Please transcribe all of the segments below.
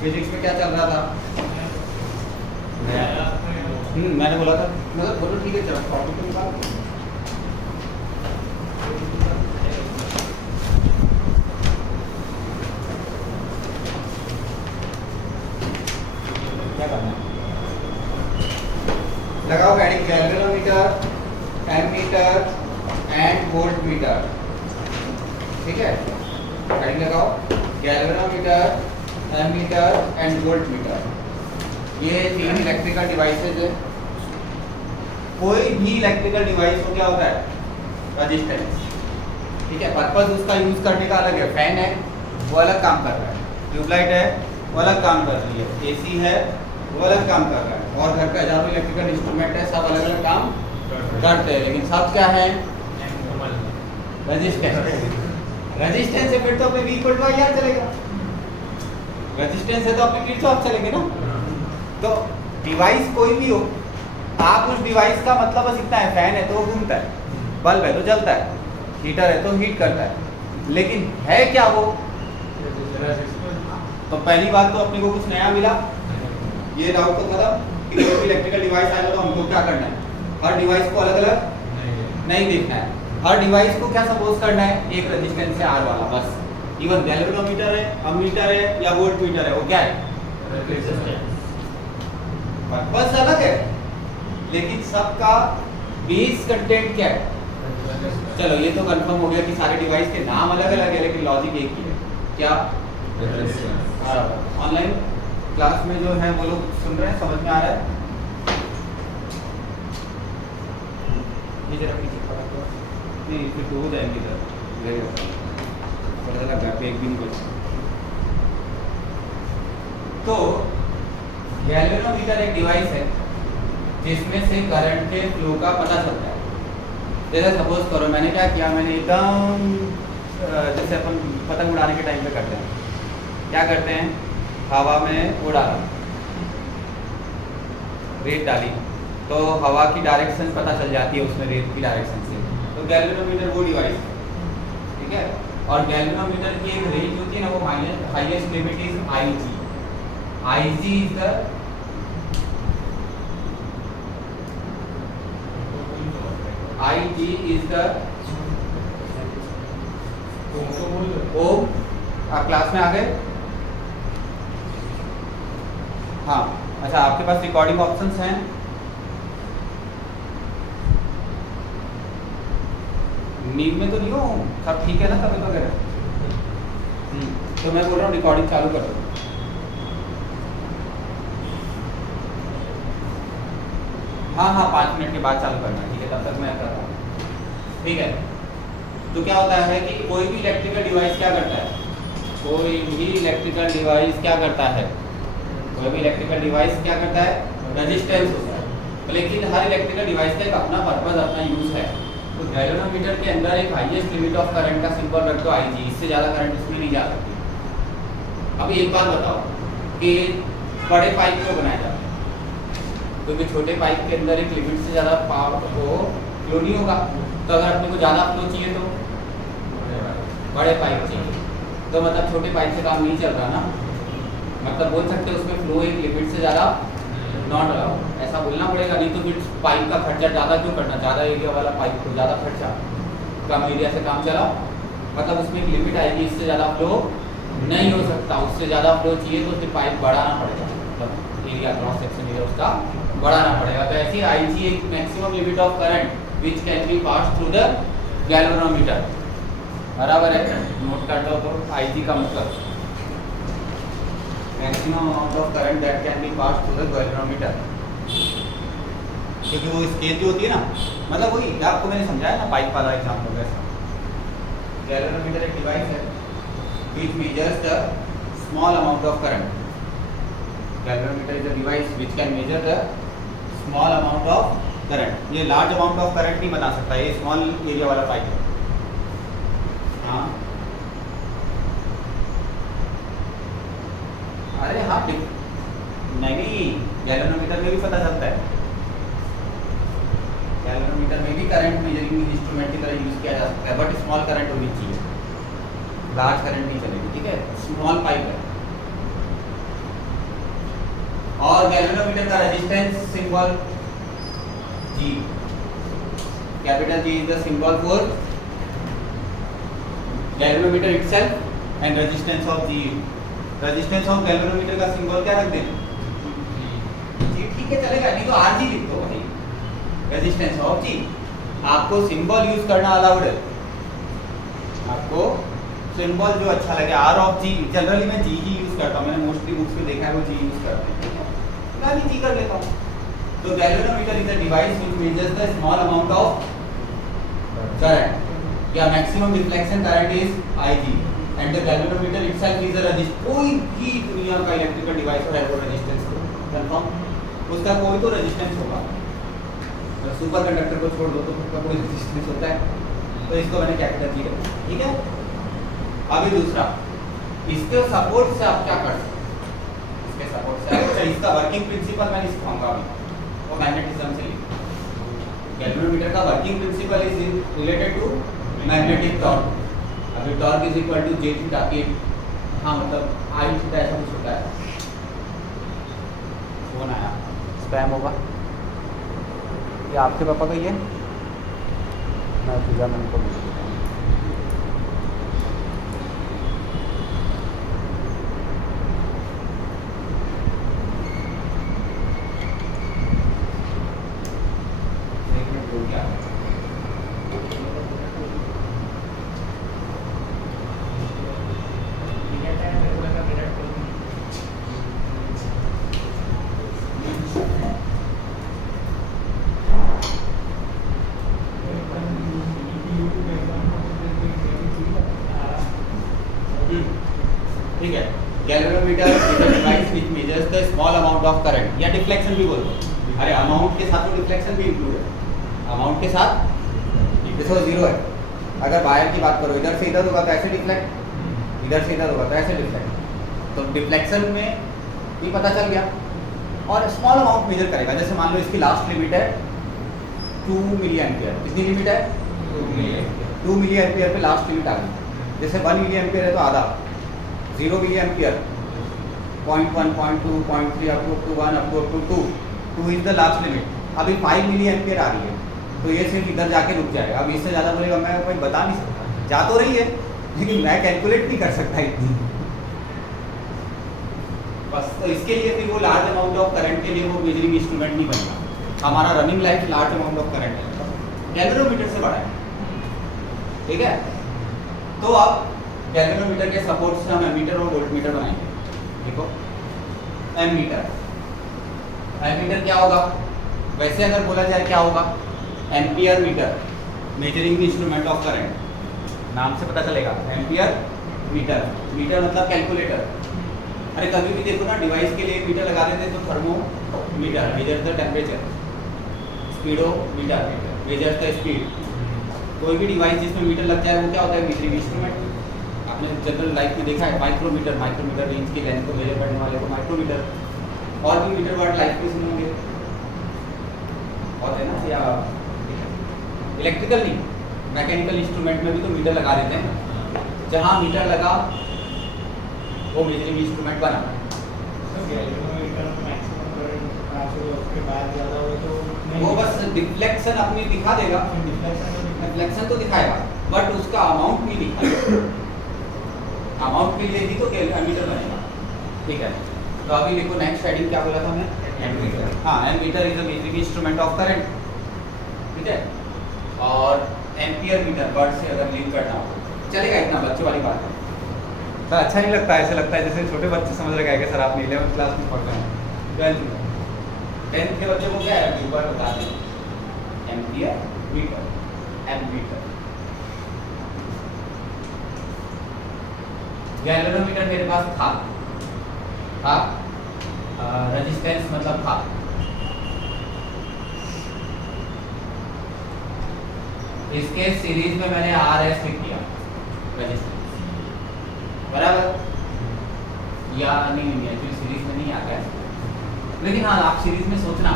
Physics में क्या चल रहा था? मैंने बोला था, मतलब बोलो ठीक है, चलो टॉपिक तो निकालो। क्या करना है? लगाओ heading galvanometer, ammeter and voltmeter. ठीक है, हेडिंग लगाओ गैल्वेनोमीटर, एमीटर एंड वोल्टमीटर। ये 3 इलेक्ट्रिकल डिवाइसेज है। कोई भी इलेक्ट्रिकल डिवाइस को क्या होता है? रेजिस्टेंस। ठीक है, पर्पस उसका यूज करने का अलग है। फैन है वो अलग काम कर रहा है, ट्यूबलाइट है वो अलग काम कर रही है, एसी है वो अलग काम कर रहा है, और घर पे हजारों इलेक्ट्रिकल इंस्ट्रूमेंट है, सब अलग अलग काम करते हैं, लेकिन सब क्या है? रेजिस्टेंस। रेजिस्टेंस है फिर तो अपने V इक्वल टू IR चलेगा। रेजिस्टेंस है तो अपने किरचॉफ चलेंगे ना। तो डिवाइस कोई भी हो, आप उस डिवाइस का मतलब बस इतना है, फैन है तो वो घूमता है, बल्ब है तो जलता है, हीटर है तो हीट करता है, लेकिन है क्या वो? तो पहली बात तो अपने को कुछ नया मिला, ये डाउट तो खत्म कि कोई भी इलेक्ट्रिकल डिवाइस आएगा तो हमको क्या करना है? हर डिवाइस को अलग अलग नहीं देखना है, हर डिवाइस को क्या सपोज करना है? एक रेजिस्टेंस है R वाला बस। इवन गैल्वेनोमीटर है, अमीटर है या वोल्टमीटर है, वो क्या है? रेजिस्टेंस। पर्पस अलग है लेकिन सबका बेस कंटेंट क्या है? चलो ये तो कंफर्म हो गया कि सारे डिवाइस के नाम अलग अलग है लेकिन लॉजिक एक ही है। क्या? ऑनलाइन क्लास में जो है वो लोग सुन रहे हैं, समझ में आ रहा है? ये जरा पीछे नहीं, फिर तो हो जाएंगे इधर, पता चला घर पे एक भी नहीं बचा। तो गैल्वेनोमीटर एक डिवाइस है जिसमें से करंट के फ्लो का पता चलता है। जैसे सपोज करो मैंने क्या किया, मैंने एकदम जैसे अपन पतंग उड़ाने के टाइम पे करते हैं, क्या करते हैं? हवा में उड़ा, रेत डाली तो हवा की डायरेक्शन पता चल जाती है उसमें रेत की डायरेक्शन से। तो गैल्वेनोमीटर वो डिवाइस है, ठीक है। और गैल्वेनोमीटर की एक रेंज होती है ना, वो highest limit is IG। IG is the IG is the ओम। आप क्लास में आ गए? हाँ, अच्छा आपके पास रिकॉर्डिंग ऑप्शंस हैं? नींद में तो नहीं हो? सब ठीक है ना तबियत वगैरह? तो मैं बोल रहा हूँ रिकॉर्डिंग चालू कर दो। हाँ 5 मिनट के बाद चालू करना, ठीक है, तब तक मैं कर रहा हूँ, ठीक है। तो क्या होता है कि कोई भी इलेक्ट्रिकल डिवाइस क्या करता है? कोई भी इलेक्ट्रिकल डिवाइस क्या करता है? कोई भी इलेक्ट्रिकल डिवाइस क्या करता है? रेजिस्टेंस होता है। लेकिन हर इलेक्ट्रिकल डिवाइस का एक अपना पर्पस, अपना यूज है। तो गैल्वेनोमीटर के अंदर एक हाईएस्ट लिमिट ऑफ करंट का सिंबल रख दो IG, इससे ज़्यादा करंट इसमें नहीं जा सकती। अभी एक बात बताओ कि बड़े पाइप क्यों बनाए जाते हैं? क्योंकि छोटे पाइप के अंदर एक लिमिट से ज़्यादा पावर को फ्लो नहीं होगा। तो अगर अपने को ज़्यादा फ्लो चाहिए तो बड़े पाइप चाहिए, तो मतलब छोटे पाइप से काम नहीं चल रहा ना। मतलब बोल सकते हैं उसमें फ्लो एक लिमिट से ज़्यादा नॉट अलाउ, ऐसा बोलना पड़ेगा, नहीं तो फिर पाइप का खर्चा ज़्यादा क्यों करना? ज़्यादा एरिया वाला पाइप को ज़्यादा खर्चा, कम एरिया से काम चलाओ। मतलब उसमें एक लिमिट आएगी, इससे ज़्यादा फ्लो नहीं हो सकता। उससे ज़्यादा फ्लो चाहिए तो फिर पाइप बढ़ाना पड़ेगा, मतलब एरिया, क्रॉस सेक्शन एरिया उसका बढ़ाना पड़ेगा। तो ऐसी IG एक maximum limit of current which can be pass through the galvanometer. बराबर है, नोट कर दो। तो IG का मतलब maximum amount of current that can be pass through the galvanometer, क्योंकि वो स्केल जो होती है ना, मतलब वही आपको मैंने समझाया ना पाइप वाला एग्जाम्पल वैसा। गैल्वेनोमीटर एक डिवाइस है which measures the small amount of current. Galvanometer is a device which can measure the small amount of current. ये large amount of current नहीं बना सकता, ये small area वाला पाइप है। हाँ, अरे हाँ, नहीं, गैल्वेनोमीटर में भी पता चलता है। गैल्वेनोमीटर में भी करंट मेजरिंग इंस्ट्रूमेंट की तरह यूज किया जा सकता है, बट स्मॉल करंट होनी चाहिए, लार्ज करंट नहीं चलेगी, ठीक है। स्मॉल पाइप है, और गैल्वेनोमीटर का resistance symbol G, capital G is the symbol for galvanometer itself and resistance of G। Resistance of galvanometer का सिंबल क्या रख दें? G, ठीक है चलेगा, नहीं तो RG लिख दो भाई, रेजिस्टेंस ऑफ G। आपको सिंबल यूज करना अलाउड है, आपको सिंबल जो अच्छा लगे। R ऑफ G, जनरली मैं G ही यूज करता हूँ, मैंने मोस्टली बुक्स में देखा है वो G यूज करते हैं, मैं भी G कर लेता हूँ। तो galvanometer is a device which measures the small amount of current या maximum reflection current is Ig and the galvanometer itself is a resistance. कोई भी दुनिया का इलेक्ट्रिकल डिवाइस है वो रेजिस्टेंस को कंफर्म, उसका कोई तो रेजिस्टेंस होगा। तो सुपर कंडक्टर को छोड़ दो तो उसका कोई रेजिस्टेंस होता है, तो इसको मैंने कैपिटल G रखा, ठीक है। अभी दूसरा, इसके सपोर्ट से आप क्या कर सकते हैं? इसके सपोर्ट से अच्छा, इसका वर्किंग प्रिंसिपल मैं सिखाऊंगा अभी, वो मैग्नेटिज्म से लिखो। गैल्वेनोमीटर का working principle is related to magnetic torque. अभी torque is equal to J theta के, हाँ मतलब I थीटा ऐसा कुछ होता है। फोन आया, स्पैम होगा, ये आपके पापा का ही है, मैं फिजा में उनको भेज देता हूँ। ठीक है, galvanometer is a device which measures the small amount of current, या डिफ्लेक्शन भी बोल दो। अरे अमाउंट के साथ तो डिफ्लेक्शन भी इंक्लूड है, अमाउंट के साथ देखो जीरो है, अगर वायर की बात करो इधर से इधर होगा तो ऐसे डिफ्लेक्ट, इधर से इधर होगा तो ऐसे डिफ्लेक्ट, तो डिफ्लेक्शन में भी पता चल गया। और स्मॉल अमाउंट मेजर करेगा, जैसे मान लो इसकी लास्ट लिमिट है 2 मिली एम्पियर, कितनी लिमिट है? 2 मिली एम्पियर पे लास्ट लिमिट आ गई। जैसे 1 मिली एम्पियर है तो आधा, 0 milli ampere 0.1 0.2 0.3 up to 1 up to 2 is the last limit. अभी 5 मिली एम्पियर आ रही है तो ये सिर्फ इधर जाके रुक जाएगा। अब इससे ज़्यादा बोलेगा मैं कोई बता नहीं सकता, जा तो रही है लेकिन मैं कैलकुलेट नहीं कर सकता इतनी बस। तो इसके लिए फिर वो लार्ज अमाउंट ऑफ करंट के लिए वो मेजरिंग इंस्ट्रूमेंट नहीं बनेगा। हमारा running life large amount of current है, गैल्वेनोमीटर से बड़ा है, ठीक है। तो अब गैल्वेनोमीटर के सपोर्ट से हम एमीटर और वोल्टमीटर बनाएंगे। देखो एमीटर, एमीटर क्या होगा? वैसे अगर बोला जाए क्या होगा? Ampere meter, measuring instrument of current, नाम से पता चलेगा एम्पियर मीटर। मीटर मतलब कैलकुलेटर। अरे कभी भी देखो ना डिवाइस के लिए मीटर लगा देते तो thermometer measure the temperature, speedometer measure the speed. कोई भी डिवाइस जिसमें मीटर लग जाए वो क्या होता है? Measuring instrument. आपने जनरल लाइफ में देखा है माइक्रोमीटर, माइक्रोमीटर रेंज की लेंथ को मेजर करने वाले को माइक्रोमीटर। और भी मीटर वर्ड लाइफ में सुनोगे और है ना, या इलेक्ट्रिकल नहीं मैकेनिकल इंस्ट्रूमेंट में भी तो मीटर लगा देते हैं। जहाँ मीटर लगा वो मेजरिंग इंस्ट्रूमेंट बना। वो बस डिफ्लेक्शन अपनी दिखा देगा, डिफ्लेक्शन तो दिखाएगा बट उसका अमाउंट नहीं दिखाएगा। अमाउंट के लिए ही तो एमीटर बनेगा, ठीक है। तो अभी देखो नेक्स्ट हेडिंग क्या बोला था हमने? एमीटर। हाँ, ammeter is a measuring instrument of current, ठीक है। और एम्पियर मीटर वर्ड से अगर लिंक करना हो चलेगा, इतना बच्चों वाली बात है सर। अच्छा नहीं लगता, ऐसे लगता है जैसे छोटे बच्चे समझ रहे हैं सर आपने 11th क्लास में पढ़ते हैं। 10th के बच्चों को क्या है एक बार बता दें, एम्पियर मीटर, एमीटर। गैल्वेनोमीटर मेरे पास था रेजिस्टेंस मतलब था। इसके सीरीज में मैंने RS लिख दिया रेजिस्टेंस, बराबर? या नहीं एक्चुअली सीरीज में नहीं आता है, लेकिन हाँ आप सीरीज में सोचना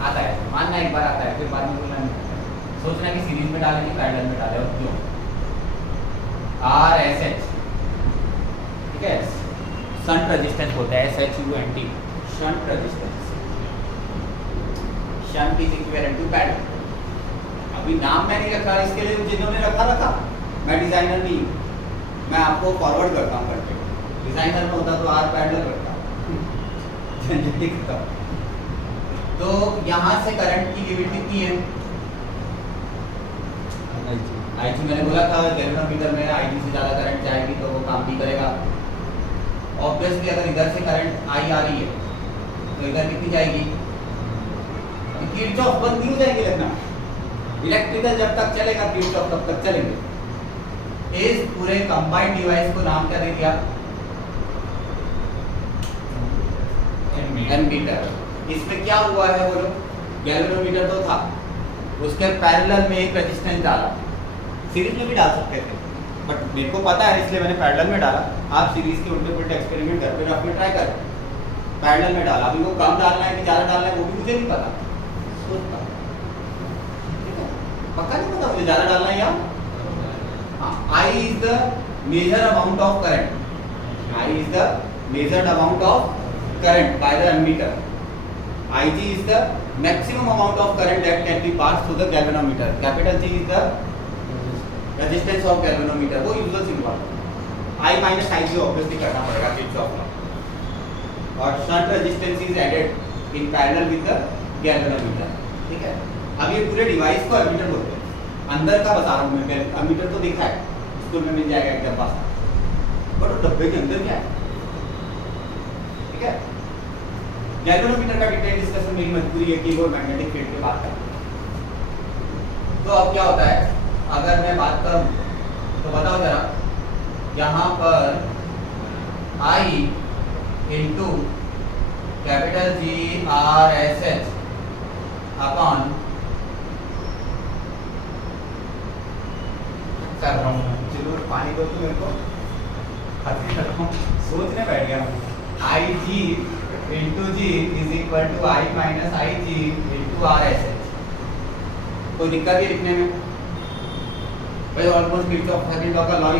आता है, मानना एक बार आता है फिर बाद में बोलना नहीं आता है। सोचना कि सीरीज में डालें कि पैरेलल में डालें, और क्यों? RSH, ठीक है, शंट रेजिस्टेंस होता है, SHUNT shunt resistance, shunt is equivalent to parallel. अभी नाम मैं नहीं रखा, इसके लिए जिन्होंने रखा, मैं डिजाइनर नहीं हूँ, मैं आपको फॉरवर्ड करता हूँ करके। डिजाइनर में होता तो आर पैरेलल रखता झंझटिक का। तो यहाँ से करंट की लिमिट कितनी है? IG मैंने बोला था गैल्वेनोमीटर में IG से ज़्यादा करंट जाएगी तो वो काम नहीं करेगा। ऑब्वियसली अगर इधर से करंट I आ रही है तो इधर कितनी जाएगी? किरचॉफ बंद नहीं हो जाएंगे लगना। इलेक्ट्रिकल जब तक चलेगा किरचॉफ तब तक चलेंगे। इस पूरे कंबाइंड डिवाइस को नाम क्या दे दिया? एमीटर। इसमें क्या हुआ है बोलो? गैल्वेनोमीटर तो था, उसके पैरेलल में एक रेजिस्टेंस डाला। सीरीज में भी डाल सकते थे बट मेरे को पता है इसलिए मैंने पैरेलल में डाला। आप सीरीज के उल्टे पुल्टे एक्सपेरिमेंट घर पे अपने ट्राई करें। पैरेलल में डाला, अभी वो कम डालना है कि ज़्यादा डालना है वो भी मुझे नहीं पता, सोचता ठीक है, पक्का नहीं पता मुझे ज़्यादा डालना है या I is the measured amount of current. I is the measured amount of current by the ammeter. Ig is the maximum amount of current that can be passed through the galvanometer. Capital G is the resistance of galvanometer. वो usual symbol I minus Ig obviously करना पड़ेगा Kirchhoff का। और shunt resistance is added in parallel with the galvanometer। ठीक है, अब ये पूरे डिवाइस को एमीटर बोलते हैं। अंदर का बता रहा हूँ मैं, एमीटर तो देखा है स्कूल में मिल जाएगा एक डब्बा सा, बट वो डब्बे के अंदर क्या है? ठीक है, गैल्वेनोमीटर का डिटेल डिस्कशन मेरी मजबूरी है कि वो मैग्नेटिक फील्ड की बात करें। तो अब क्या होता है अगर मैं बात करूं तो बताओ जरा, यहाँ पर I into capital G R S H upon कर रहा हूँ, चलो पानी दो तो मेरे को, हंसी कर रहा हूँ, सोचने बैठ गया हूँ। IG into G is equal to I minus I G into R S H. कोई दिक्कत है लिखने में? भाई ऑलमोस्ट किरचॉफ सेकंड लॉ का लॉ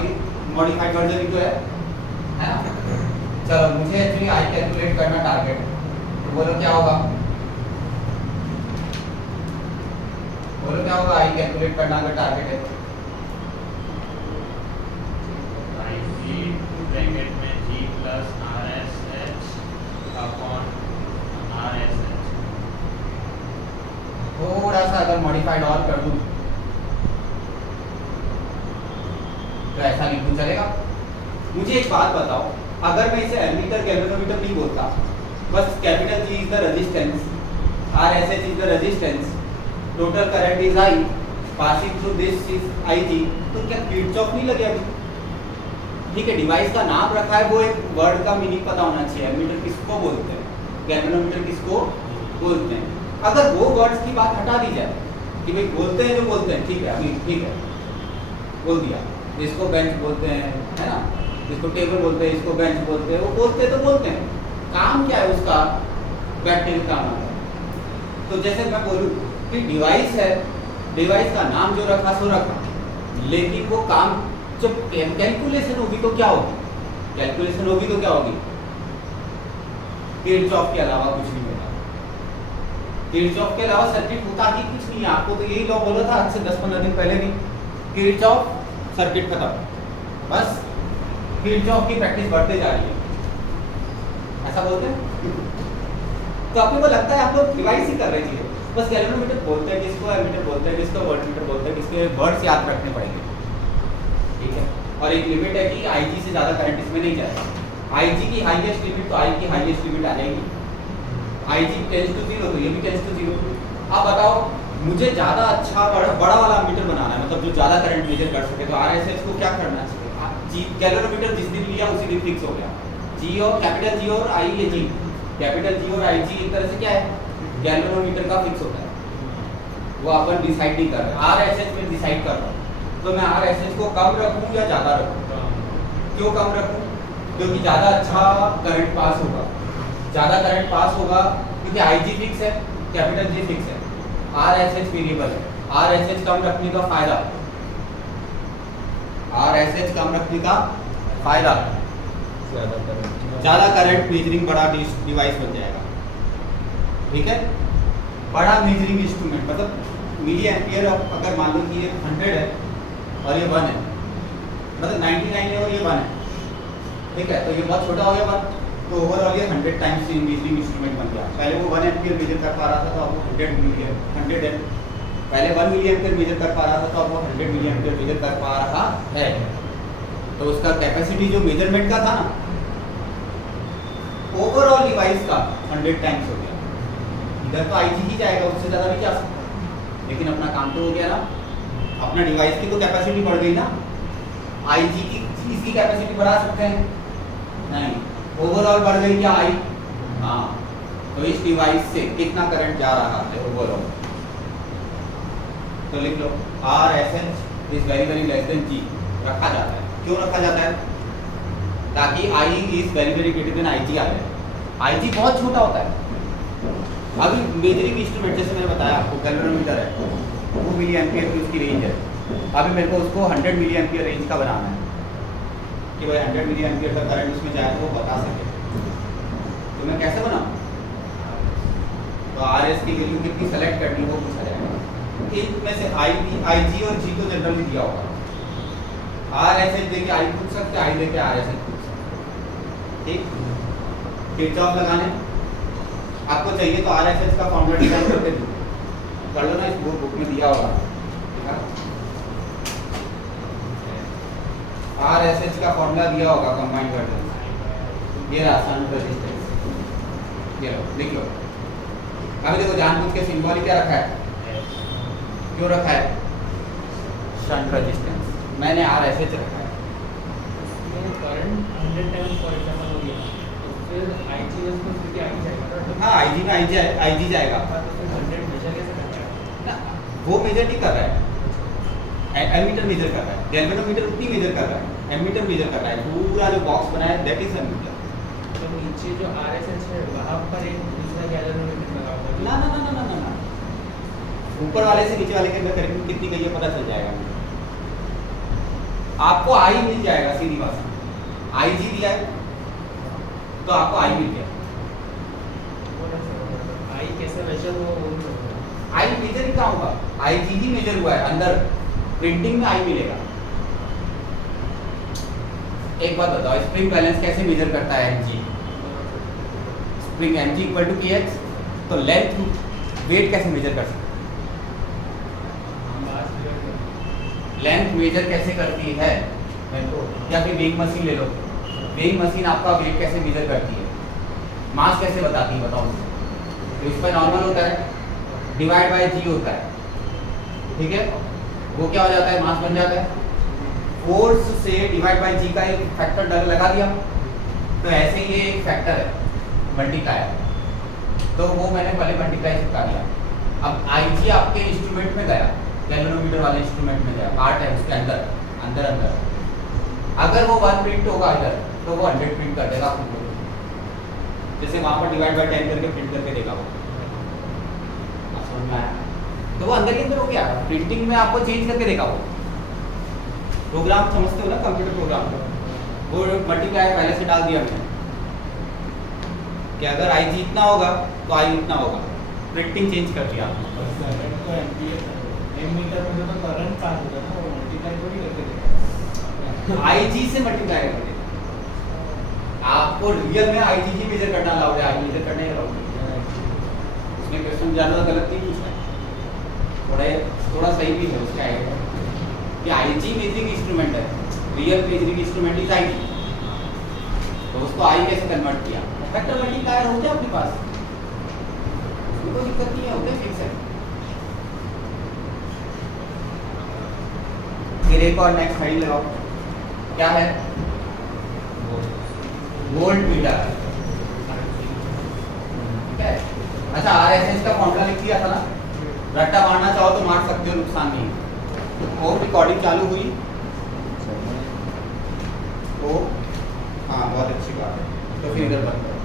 मॉडिफाइड वर्जन ही तो है ना? चलो मुझे एक्चुअली I कैलकुलेट करना टारगेट, तो बोलो क्या होगा? बोलो क्या होगा I कैलकुलेट करना अगर टारगेट है? ब्रैकेट में G plus are S H upon are S H. थोड़ा सा अगर मॉडिफाइड और कर दूं तो ऐसा लिख दूं चलेगा? मुझे एक बात बताओ, अगर मैं इसे एमीटर गैल्वेनोमीटर नहीं बोलता, बस capital G is the resistance, are S H is the resistance, total current is I, passing through this is IG, तो क्या किरचॉफ नहीं लगे अभी? ठीक है, डिवाइस का नाम रखा है, वो एक वर्ड का मीनिंग पता होना चाहिए। एमीटर किसको बोलते हैं, गैल्वेनोमीटर किसको बोलते हैं। अगर वो वर्ड्स की बात हटा दी जाए कि भाई बोलते हैं जो बोलते हैं, ठीक है अभी ठीक है बोल दिया, इसको बेंच बोलते हैं है ना, इसको टेबल बोलते हैं, इसको बेंच बोलते हैं, वो बोलते तो बोलते हैं, काम क्या है उसका? बैठने का काम आता है। तो जैसे मैं बोलूँ कि डिवाइस है, डिवाइस का नाम जो रखा सो रखा, लेकिन वो काम जब कैलकुलेशन होगी तो क्या होगी? कैलकुलेशन होगी तो क्या होगी? किरचॉफ के अलावा कुछ नहीं होगा। किरचॉफ के अलावा सर्किट होता ही कुछ नहीं है। आपको तो यही लॉ बोला था आज से 10-15 दिन पहले भी, किरचॉफ सर्किट खत्म, बस किरचॉफ की प्रैक्टिस बढ़ते जा रही है, ऐसा बोलते हैं। तो आपको को लगता है आप लोग डिवाइस ही कर रहे थे, बस गैल्वेनोमीटर बोलते हैं किसको, एमीटर बोलते हैं किसको, वोल्टमीटर बोलते हैं किसके, वर्ड्स याद रखने पड़ेंगे। ठीक है, और एक लिमिट है कि IG से ज़्यादा करंट इसमें नहीं जाएगा। IG की हाईएस्ट लिमिट तो I की हाईएस्ट लिमिट आ जाएगी। IG टेंस टू 0 तो ये भी टेंस टू 0। अब बताओ मुझे ज़्यादा अच्छा बड़ा वाला मीटर बनाना है, मतलब जो ज़्यादा करंट मेजर कर सके, तो RSH को क्या करना चाहिए? जी गैल्वेनोमीटर जिस दिन लिया उसी दिन फिक्स हो गया। G और कैपिटल G और I, ये G कैपिटल G और IG एक तरह से क्या है, गैल्वेनोमीटर का फिक्स होता है, वो अपन डिसाइड नहीं कर रहे। RSH में डिसाइड कर रहा हूँ, तो मैं RSH को कम रखूँ या ज़्यादा रखूँ? क्यों कम रखूँ? क्योंकि ज़्यादा अच्छा करंट पास होगा, ज़्यादा करंट पास होगा क्योंकि IG फिक्स है, कैपिटल G फिक्स है, RSH वेरिएबल है। RSH कम रखने का फायदा, RSH कम रखने का फायदा, ज़्यादा करंट मेजरिंग बड़ा डिवाइस बन जाएगा। ठीक है। बड़ा मेजरिंग इंस्ट्रूमेंट मतलब मिली एम्पियर अगर मान लो कि ये 100 है और ये 1 है, मतलब 99 है और ये 1 है, ठीक है, तो ये बहुत छोटा हो गया 1, तो ओवरऑल ये 100 टाइम्स मेजरिंग इंस्ट्रूमेंट बन गया। पहले वो 1 एम्पियर मेजर कर पा रहा था तो अब वो 100 है। पहले 1 मिली एम्पियर मेजर कर पा रहा था तो अब वो 100 मिली एम्पियर मेजर कर पा रहा है। तो उसका कैपेसिटी जो मेजरमेंट का था ना, ओवरऑल डिवाइस का 100 टाइम्स हो गया। इधर तो आईजी ही जाएगा, उससे ज़्यादा नहीं जा सकता, लेकिन अपना काम तो हो गया ना, अपना डिवाइस की तो कैपेसिटी बढ़ गई ना। आईजी की इसकी कैपेसिटी बढ़ा सकते हैं? नहीं। ओवरऑल बढ़ गई क्या आई? हाँ। तो इस डिवाइस से कितना करंट जा रहा है ओवरऑल? तो लिख लो RSH is very less than G रखा जाता है। क्यों रखा जाता है? ताकि I is very greater than IG आ जाए। IG बहुत छोटा होता है। अभी मेजरिंग इंस्ट्रूमेंट जैसे मैंने बताया आपको गैल्वेनोमीटर है, 2 मिली एम्पियर की उसकी रेंज है। अभी मेरे को उसको 100 मिली एम्पियर रेंज का बनाना है कि भाई 100 मिली एम्पियर का करंट उसमें जाए तो वो बता सके। तो मैं कैसे बनाऊँ? तो RS की वैल्यू कितनी सेलेक्ट करनी है वो पूछा जाएगा। इनमें से IG और G को जनरली दिया होगा। RSH देके I पूछ सकते, I देके RSH पूछ सकते। ठीक, किरचॉफ लगाने आपको चाहिए तो RSH का फॉर्मूला डिजाइन करके दो, कर लो ना, इस बुक में दिया होगा। RSH का फॉर्मूला दिया होगा कंबाइंड वर्जन, ये रहा शंट रेजिस्टेंस, ये लो लिख लो। अभी देखो जानबूझ के सिंबल क्या रखा है, क्यों रखा है? Shunt resistance. मैंने RSH रखा है। करंट 100 टाइम्स फॉर एग्जांपल हो गया तो फिर IG उसको फिर आगे जाएगा। हाँ IG में IG जाएगा। तो फिर 100 मेजर कैसे करता है ना, वो मेजर नहीं कर रहा है, एमीटर मेजर कर रहा है। गैल्वेनोमीटर उतनी मेजर कर रहा है, एमीटर मेजर कर रहा है। पूरा जो बॉक्स बनाया है दैट इज एमीटर। तो नीचे जो RSH है वहां पर एक दूसरा गैल्वेनोमीटर लगा हुआ है। ना ना ना ना ना ना, ऊपर वाले से नीचे वाले के अंदर करंट कितनी गई है पता चल जाएगा आपको। I मिल जाएगा सीधी भाषा। IG दिया है तो आपको I मिल गया। आई कैसे मेजर हुआ? I मेजर ही कहाँ होगा? IG ही मेजर हुआ है अंदर, प्रिंटिंग में I मिलेगा। एक बात बताओ, स्प्रिंग बैलेंस कैसे मेजर करता है mg? Spring mg equal to kx, तो लेंथ वेट कैसे मेजर कर सकते? लेंथ मेजर कैसे करती है तो, या फिर वेइंग मशीन ले लो, वेइंग मशीन आपका वेट कैसे मेजर करती है? मास कैसे बताती है बताओ मुझे? तो इस पर नॉर्मल होता है डिवाइड बाय g होता है, ठीक है, वो क्या हो जाता है? मास बन जाता है। फोर्स से डिवाइड बाय g का एक फैक्टर लगा दिया, तो ऐसे ही ये एक फैक्टर है मल्टीप्लायर, तो वो मैंने पहले मल्टीप्लाई चिपका दिया। अब IG आपके इंस्ट्रूमेंट में गया, गैल्वेनोमीटर वाले इंस्ट्रूमेंट में गया, पार्ट है उसके अंदर अंदर अंदर। अगर वो 1 प्रिंट होगा इधर तो वो 100 प्रिंट कर देगा आपको, जैसे वहाँ पर डिवाइड बाय 10 करके प्रिंट करके देगा वो। समझ में आया? तो वो अंदर के अंदर हो गया, प्रिंटिंग में आपको चेंज करके देगा वो। प्रोग्राम समझते हो ना, कंप्यूटर प्रोग्राम, वो मल्टीप्लाई पहले से डाल दिया हमने कि अगर IG इतना होगा तो I इतना होगा, प्रिंटिंग चेंज कर दिया। IG से मल्टीप्लाई कर देगा। आपको रियल में IG ही मेजर करना अलाउड है, I मेजर करने अलाउड नहीं। उसमें क्वेश्चन ज़्यादा गलत नहीं पूछना है, थोड़ा सही भी है उसका आइडिया कि IG मेजरिंग इंस्ट्रूमेंट है, real measuring instrument is IG, तो उसको I कैसे कन्वर्ट किया? फैक्टर मल्टीप्लायर हो गया अपने पास, उसमें कोई दिक्कत नहीं है, होते फिक्स है। फिर एक और नेक्स्ट हेडिंग लगाओ, क्या है? वोल्ट मीटर, ठीक है। अच्छा RSH का फॉर्मूला लिख दिया था ना, रट्टा मारना चाहो तो मार सकते हो, नुकसान नहीं। और रिकॉर्डिंग चालू हुई तो हाँ बहुत अच्छी बात है, तो फिर इधर बंद करो।